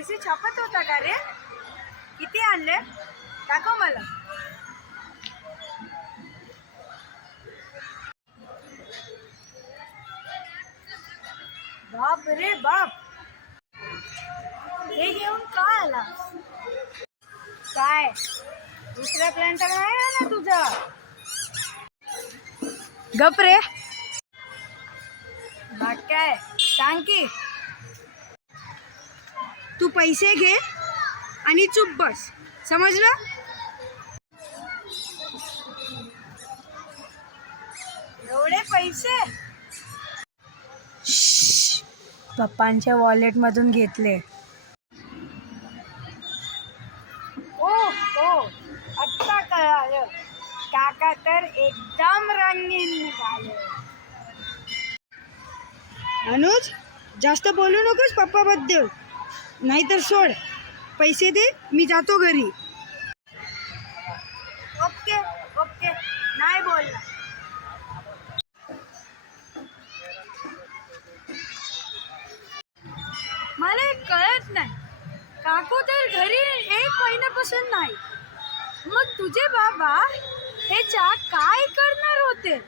पैसे छापत होता का रे? किती आणले दाखव मला. बाप रे बाप, हे घेऊन काय आला? काय दुसरा प्लॅन तर नाही आला तुझा? गप रे. मग काय सांग की. तू पैसे घे आणि चुप बस, समजलं? एवढे पैसे पप्पांच्या वॉलेट मधून घेतले. ओ हो, आत्ता कळालं. काका तर एकदम रंगीन निघाले. अनुज, जास्त बोलू नकोस पप्पाबद्दल, नाहीतर सोड. पैसे दे, मी जातो घरी. ओके ओके, नाही बोलणार. मला एक कळत नाही, काकू तर घरी 1 महिन्यापासून नाही. मग तुझे बाबा ह्याच्या काय करणार होते?